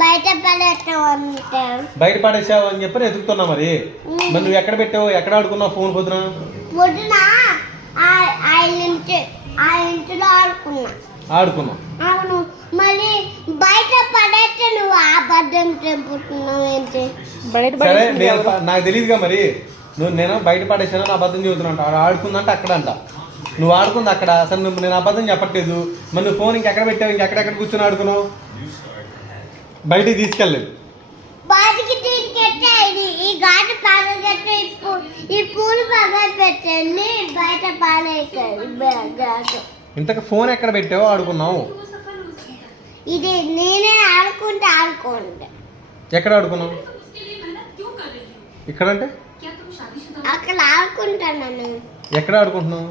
బయట పడేసావు అని చెప్పి ఎదుగుతున్నా. మరి నువ్వు ఎక్కడ పెట్టావు, ఎక్కడ ఆడుకున్నావు ఫోన్ పొద్దున? ఆడుకున్నావు. అవును, మళ్ళీ బయట పడేస్తే నువ్వు అబద్ధం చెప్పుతున్నావు ఏంటి? సరే, నాకు తెలియదుగా మరి. నేను బయట పడేసాను నా అబద్ధం చెబుతున్నా. ఆడుకుందంటే అక్కడ అంట, నువ్వు ఆడుకుంది అక్కడ. అసలు నేను అబద్ధం చెప్పట్లేదు. మరి నువ్వు ఫోన్ ఇంకెక్కడ పెట్టావు, ఇంకెక్కడెక్కడ కూర్చొని ఆడుకున్నావు? బయటికి తీసుకెళ్ళలేదు. బయటికి తీసుకెళ్ళి ఈ ఘాటు పగలగట్టి ఈ పూలు పగలపెట్టండి, బయట పాడేయకండి. ఇంతకు ఫోన్ ఎక్కడ పెట్టావో ఆడుకున్నావు? ఇది నేనే ఆడుకుంటా. ఎక్కడ ఆడుకున్నావు? ఇక్కడ అంటే అక్కడ ఆడుకుంటాను. ఎక్కడ ఆడుకుంటున్నావు?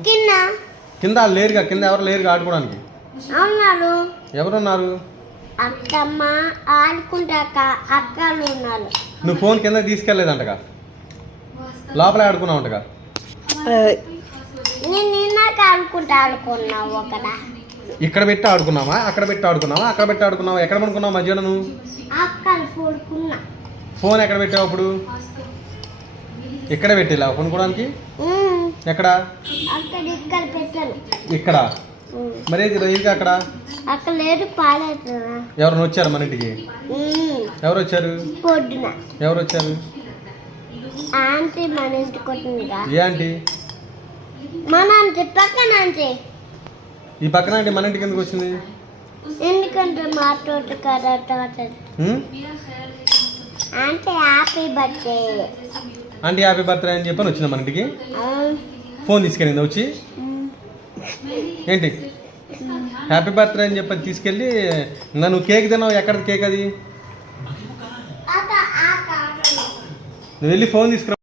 కింద లేరుగా, కింద ఎవరు లేరుగా ఆడుకోవడానికి? అవునారు. ఎవరున్నారు? అక్కమ్మ ఆడుకుంటాక అక్కలు ఉన్నారు. నువ్వు ఫోన్ కింద తీసుకెళ్లేదంటగా, లోపలే ఆడుకున్నావుంటగా. నేను నిన్నాక ఆడుకున్నావు ఒకట. ఇక్కడ పెట్టి ఆడుకున్నావా, అక్కడ పెట్టి ఆడుకున్నావా, అక్కడ పెట్టి ఆడుకున్నావా? ఎక్కడ పడుకున్నావు మధ్యాహ్నం నువ్వు? అక్కడ పడుకున్నా. ఫోన్ ఎక్కడ పెట్టావు అప్పుడు? ఇక్కడ పెట్టేలా కొనుక్కోడానికి? ఎక్కడ? ఇక్కడ పెట్టాను. ఇక్కడ మరి ఇది అక్కడ అక్కడ లేదు, పాలేదు. ఎవరైనా వచ్చారు మన ఇంటికి? ఎవరు వచ్చారు? పొద్దున. ఎవరు వచ్చారు? ఆంటీ మన ఇంటికి వచ్చిందిగా. ఏ ఆంటీ? మన ఆంటీ, పక్కన ఆంటీ. ఈ పక్కన ఆంటీ మన ఇంటికి ఎందుకు వచ్చింది? ఎందుకంటే మా తోట కదా aunty happy birthday. Aunty happy birthday అని చెప్పని వచ్చింది మన ఇంటికి. ఫోన్ తీసుకెళ్ళింది వచ్చి. ఏంటి హ్యాపీ బర్త్డే అని చెప్పని తీసుకెళ్ళి నన్ను కేక్ తిన్నావు? ఎక్కడ కేక్ అది? నువ్వు వెళ్ళి ఫోన్ తీసుకురా.